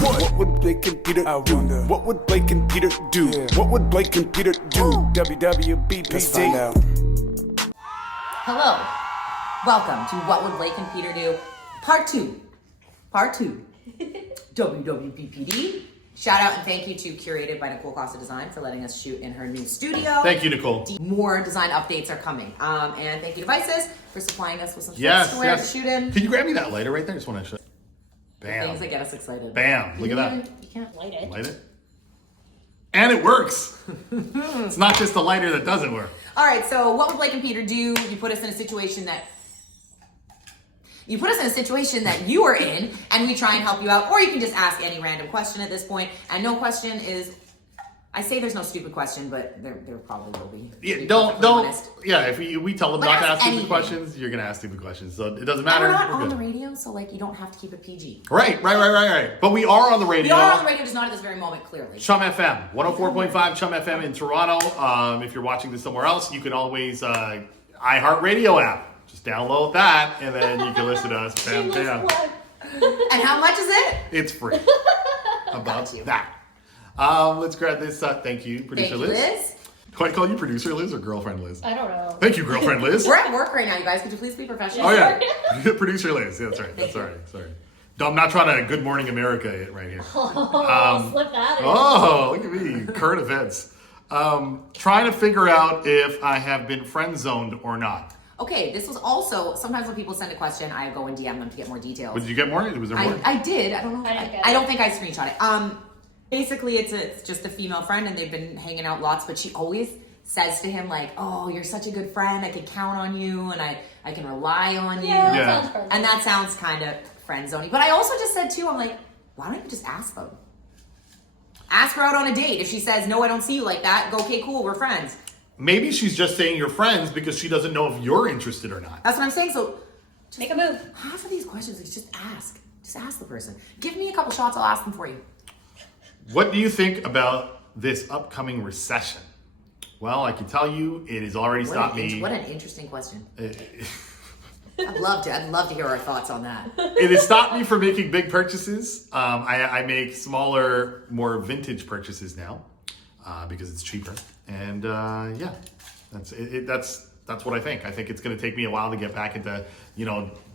What would Blake and Peter do? What would Blake and Peter do? Yeah. What would Blake and Peter do? WWBPD. Let's find out. Hello. Welcome to What Would Blake and Peter Do? Part 2. WWBPD. Shout out and thank you to Curated by Nicole Costa Design for letting us shoot in her new studio. Thank you, Nicole. More design updates are coming. And thank you Devices for supplying us with some shirts to wear to shoot in. Can you grab me that lighter right there? I just want to show. Bam. Things that get us excited. Bam. Look at that. You can't light it. Light it. And it works. It's not just the lighter that doesn't work. All right, so what would Blake and Peter do? You put us in a situation that you are in, and we try and help you out, or you can just ask any random question at this point. And no question is, I say there's no stupid question, but there probably will be. Yeah, don't. Honest. Yeah, if we tell them not to ask stupid questions, you're gonna ask stupid questions. So it doesn't matter. And we're not on the radio, so like you don't have to keep it PG. Right. But we are on the radio. We are on the radio, just not at this very moment, clearly. Chum FM, 104.5 Chum FM in Toronto. If you're watching this somewhere else, you can always iHeartRadio app. Just download that, and then you can listen to us. Bam, bam. And how much is it? It's free. About that. Let's grab this. Thank you, producer Liz. Do I call you producer Liz or girlfriend Liz? I don't know. Thank you, girlfriend Liz. We're at work right now, you guys. Could you please be professional? Oh yeah, producer Liz. Yeah, that's right. That's all right. Sorry. I'm not trying to Good Morning America it right here. Slip that in. Oh, look at me. Current events. Trying to figure out if I have been friend zoned or not. Okay, this was also, sometimes when people send a question, I go and DM them to get more details. But did you get more? Was there more? I did. I don't know. I don't think I screenshot it. Basically, it's just a female friend, and they've been hanging out lots, but she always says to him, like, oh, you're such a good friend. I can count on you, and I can rely on you. Yeah, that sounds friendly. And that sounds kind of friend-zoney. But I also just said, too, I'm like, why don't you just ask them? Ask her out on a date. If she says, no, I don't see you like that, go, okay, cool, we're friends. Maybe she's just saying you're friends because she doesn't know if you're interested or not. That's what I'm saying. So just make a move. Half of these questions is just ask. Just ask the person. Give me a couple shots, I'll ask them for you. What do you think about this upcoming recession? Well, I can tell you it has already stopped me. What an interesting question. I'd love to hear our thoughts on that. It has stopped me from making big purchases. I make smaller, more vintage purchases now because it's cheaper. And yeah, that's what I think. I think it's going to take me a while to get back into,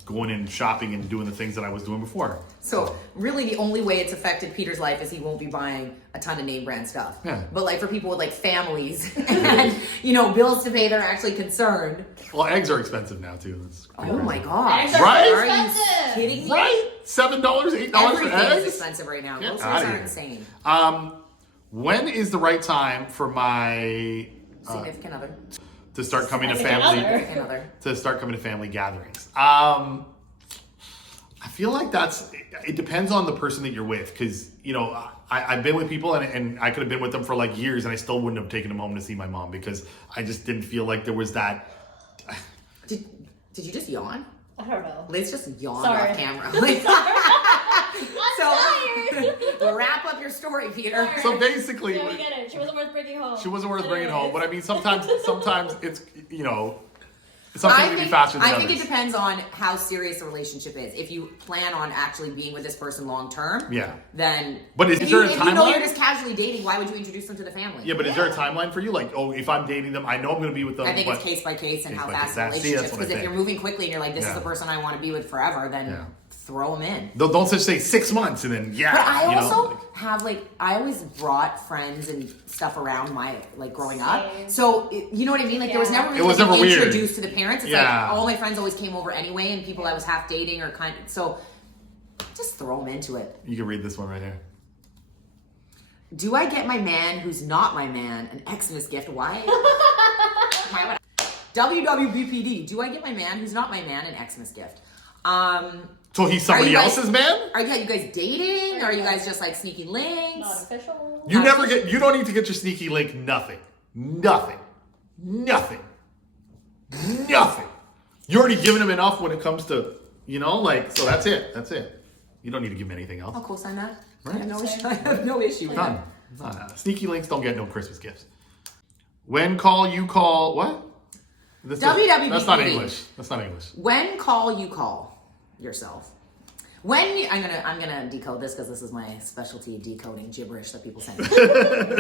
going and shopping and doing the things that I was doing before. So really the only way it's affected Peter's life is he won't be buying a ton of name brand stuff. Yeah. But like for people with like families and, bills to pay, they're actually concerned. Well, eggs are expensive now too. That's oh my God. Eggs are right? expensive. Are you kidding me? Right? $7, $8 for Everything eggs? is expensive right now. Get Groceries outta are here. insane. When is the right time for my Significant other. to start coming to Significant family other. to start coming to family gatherings? I feel like it depends on the person that you're with, because I've been with people and I could have been with them for like years and I still wouldn't have taken them home to see my mom because I just didn't feel like there was that. Did you just yawn? I don't know. Liz just yawned Sorry. off camera. I'm tired. Wrap up your story, Peter. Sorry. So basically, Yeah, we get it. She wasn't worth bringing home. she wasn't worth bringing Anyways. home, but I mean sometimes it's something can be faster than I others. think it depends on how serious the relationship is. If you plan on actually being with this person long term, Yeah. then. But is if there a if you know timeline? you're just casually dating, why would you introduce them to the family? Yeah, but is there a timeline for you? Like, oh, if I'm dating them, I know I'm going to be with them. I think but it's case by case and Case how by fast case. the That's relationship. what I Because if think. you're moving quickly and you're like, this is Yeah. the person I want to be with forever, then throw them in. Don't just say 6 months and then But I you also know? have I always brought friends and stuff around my growing up. Same. So you know what I mean? Like there was never really It was never weird. introduced to the parents. It's Yeah. like all my friends always came over anyway, and people I was half dating or so just throw them into it. You can read this one right here. Do I get my man who's not my man an Xmas gift? Why? Why would I? WWBPD. Do I get my man who's not my man an Xmas gift? So he's somebody you guys- else's man? Are you guys dating? Are you guys just sneaking links? Not official. You don't need to get your sneaky link nothing. Nothing. Nothing. Nothing. You're already giving him enough when it comes to, so that's it. That's it. You don't need to give him anything else. I'll co-sign that. Right. I have no issue with None. that. None. Sneaky links don't get no Christmas gifts. When call, you call, what? That's not WWBPD. English. That's not English. When call, you call yourself. I'm gonna decode this because this is my specialty, decoding gibberish that people say.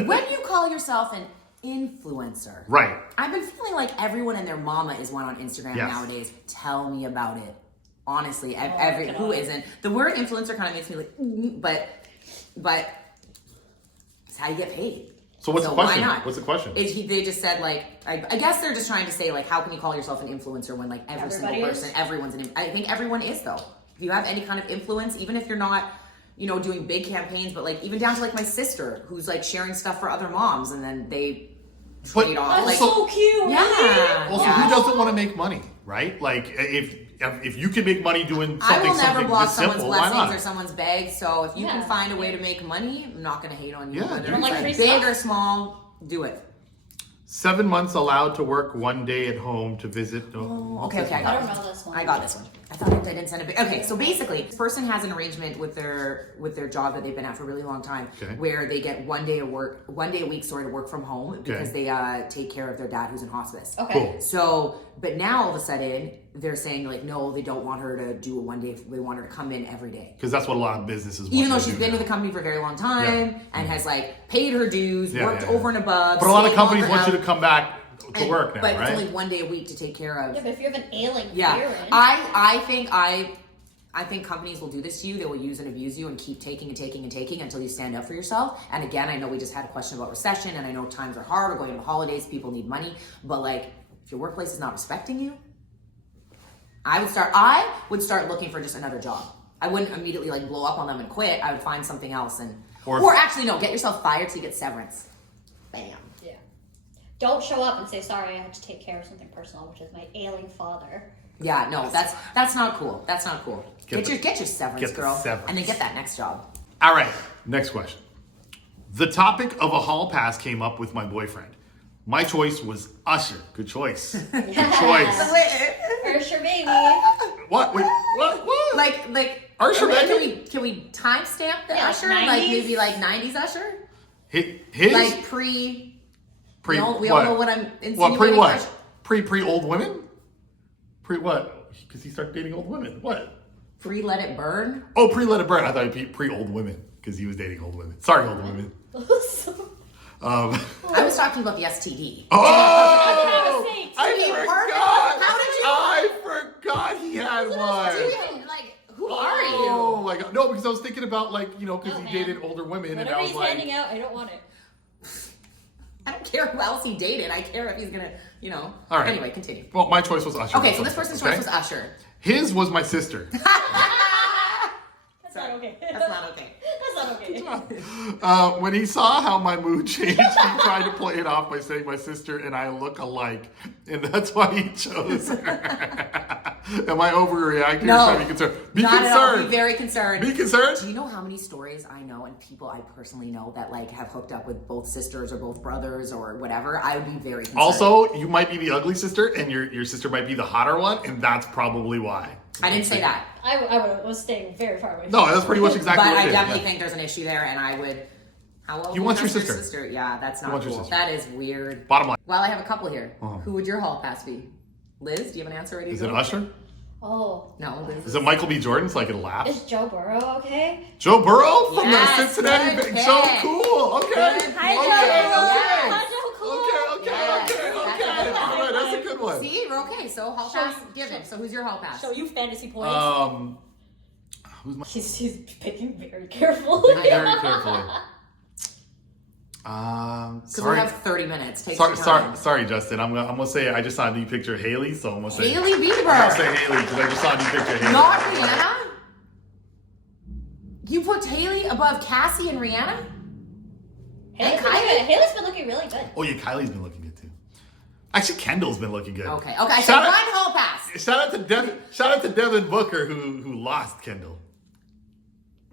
When you call yourself an influencer, Right. I've been feeling like everyone and their mama is one on Instagram Yes. nowadays. Tell me about it. Honestly, who cannot. isn't? The word influencer kind of makes me like, but it's how you get paid. So what's the why question? not? What's the question? They just said like, I guess they're just trying to say like, how can you call yourself an influencer when like every single Everybody person, is. everyone's I think everyone is though. If you have any kind of influence, even if you're not, doing big campaigns, but like even down to like my sister who's like sharing stuff for other moms and then they trade off. That's Like, so cute. yeah. Also, who doesn't want to make money, right? Like, if you can make money doing I something will never something block this someone's simple, why blessings or not? someone's bag. So if you can Yeah. find a way to make money, I'm not gonna hate on you. Yeah, Whether dude. it's Like like free big stuff. or small, do it. 7 months allowed to work 1 day at home to visit. Okay, I I got don't it. know this one. I got this one. I thought I didn't send it. Okay, so basically, this person has an arrangement with their job that they've been at for a really long time, Okay. where they get 1 day a week, to work from home because they take care of their dad who's in hospice. Okay. Cool. So, but now all of a sudden they're saying like, no, they don't want her to do a 1 day. They want her to come in every day. Because that's what a lot of businesses want. Even though to she's do been now. with the company for a very long time Yeah. and has like paid her dues, Yeah, worked yeah. over and above. But a lot of stayed companies longer want you out, to come back to and- work now, but right? it's only 1 day a week to take care of. Yeah, but if you have an ailing Yeah, parent, I think companies will do this to you. They will use and abuse you and keep taking and taking and taking until you stand up for yourself. And again, I know we just had a question about recession, and I know times are hard. We're going into the holidays, people need money. But like, if your workplace is not respecting you, I would start looking for just another job. I wouldn't immediately like blow up on them and quit. I would find something else or actually no, get yourself fired so you get severance. Bam. yeah. Don't show up and say, sorry, I had to take care of something personal, which is my ailing father. Yeah, no, that's not cool. That's not cool. Get your severance, get the girl, severance. and then get that next job. All right, next question. The topic of a hall pass came up with my boyfriend. My choice was Usher. Good choice. Good choice. Usher, baby. What? Wait, what? Like Usher, can we timestamp the Yeah, Usher? 90s? Like maybe like 90s Usher? His Like pre pre we all know what I'm insinuating. What pre what? Usher. Pre old women? Pre what? Because he started dating old women. What? Pre Let It Burn? Oh, pre Let It Burn. I thought he pre old women because he was dating old women. Sorry, old women. I was talking about the STD. Oh! For Christ's sake. I How did you- forgot. I forgot he had one. Like, who are you? Oh my god! No, because I was thinking about like because Oh, he man. dated older women, and Whatever I was he's like, handing out, I don't want it. I don't care who else he dated. I care if he's gonna, All right. Anyway, continue. well, my choice was Usher. Okay, so this person's choice was Usher. His was my sister. That's not okay. That's not okay. That's not okay. When he saw how my mood changed, he tried to play it off by saying my sister and I look alike, and that's why he chose her. Am I overreacting? No. Or should I be concerned? Be Not at all. Be concerned. very concerned. Be concerned. Do you know how many stories I know and people I personally know that like have hooked up with both sisters or both brothers or whatever? I would be very concerned. Also, you might be the ugly sister, and your sister might be the hotter one, and that's probably why. I didn't say that, I was staying very far away. No, that's pretty much exactly but what I it is. definitely Yeah. think there's an issue there, and I would. How old? You want your has sister. Yeah, that's not want your cool. sister. That is weird. Bottom line. Well, I have a couple here. Uh-huh. Who would your hall pass be? Liz, do you have an answer ready? Is to it go? Usher? No, Liz. Is it Michael B. Jordan so I can laugh? Is Joe Burrow okay? Joe Burrow from Yes, the Cincinnati good Big pick. Joe. Cool. Okay. Good Hi, pick. Joe Okay. Burrow. Yes. Hi, Joe. Cool. Okay. Yes, Okay. that's a good one. All right, that's a good one. See, we're okay. So hall pass given. So who's your hall pass? Show you fantasy points. Who's my? She's picking very careful. Very carefully. Because we Sorry. have 30 minutes. Take your Sorry, time. sorry, Justin. I'm gonna say I just saw a new picture of Haley, so I'm gonna say Haley I'm gonna say Bieber. Haley because I just saw a new picture of Haley. Not Rihanna? You put Haley above Cassie and Rihanna? Haley's been, Kylie? Haley's been looking really good. Oh yeah, Kylie's been looking good too. Actually, Kendall's been looking good. Okay, so Shout one out- hall pass. Shout out to Devin. Shout out to Devin Booker who lost Kendall.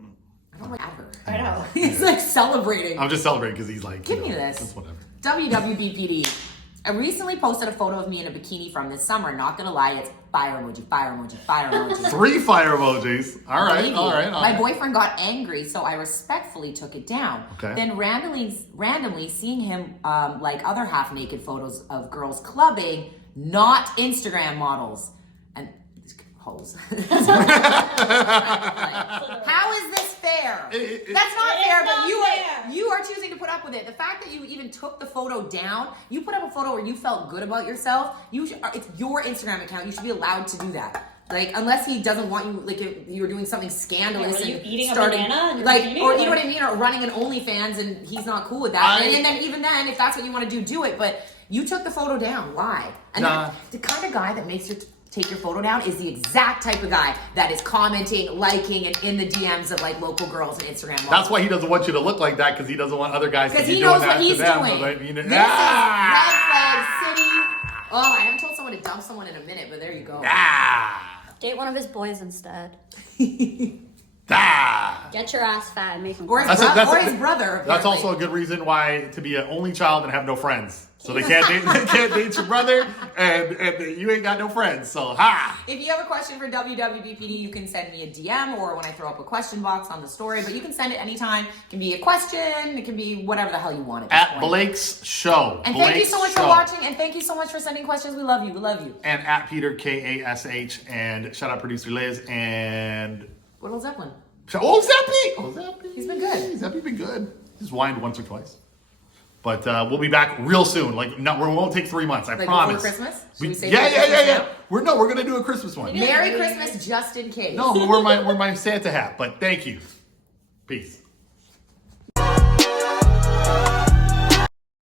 I don't like her. I know. He's like celebrating. I'm just celebrating because he's like, Give you me know, this. That's whatever. WWBPD. I recently posted a photo of me in a bikini from this summer. Not gonna lie, it's fire emoji, fire emoji, fire emoji. 3 fire emojis. All right, Maybe. all right. My boyfriend got angry, so I respectfully took it down. Okay. Then randomly seeing him like other half-naked photos of girls clubbing, not Instagram models. And hoes. How is this fair? That's not It fair, is but not fair. you are choosing to put up with it. The fact that you even took the photo down, you put up a photo where you felt good about yourself. It's your Instagram account. You should be allowed to do that. Like, unless he doesn't want you, like, if you're doing something scandalous Were you and eating a starting, banana in like, your or bikini? you know what I mean, or running an OnlyFans, and he's not cool with that. And then even then, if that's what you want to do it. But you took the photo down. Why? And the kind of guy that makes you take your photo down is the exact type of guy that is commenting, liking, and in the DMs of like local girls and Instagram models. That's why he doesn't want you to look like that, because he doesn't want other guys to be Because he doing knows that what he's to them. doing. But, you know, This is red flag city. Oh, I haven't told someone to dump someone in a minute, but there you go. Date one of his boys instead. Get your ass fat and make him. Or his, his brother. That's apparently. also a good reason why to be an only child and have no friends. So they can't date your brother, and you ain't got no friends. So If you have a question for WWBPD, you can send me a DM or when I throw up a question box on the story. But you can send it anytime. It can be a question. It can be whatever the hell you want at Blake's Show. And thank you so much for watching. And thank you so much for sending questions. We love you. We love you. And at Peter KASH. And shout out producer Liz and What old Zeppelin? Zeppy. He's been good. Zeppy's been good. He's whined once or twice. But we'll be back real soon. Like, no, we won't take 3 months. I promise. Before Christmas? Should we say Yeah. We're gonna do a Christmas one. Merry Christmas, just in case. No, we're my Santa hat. But thank you. Peace.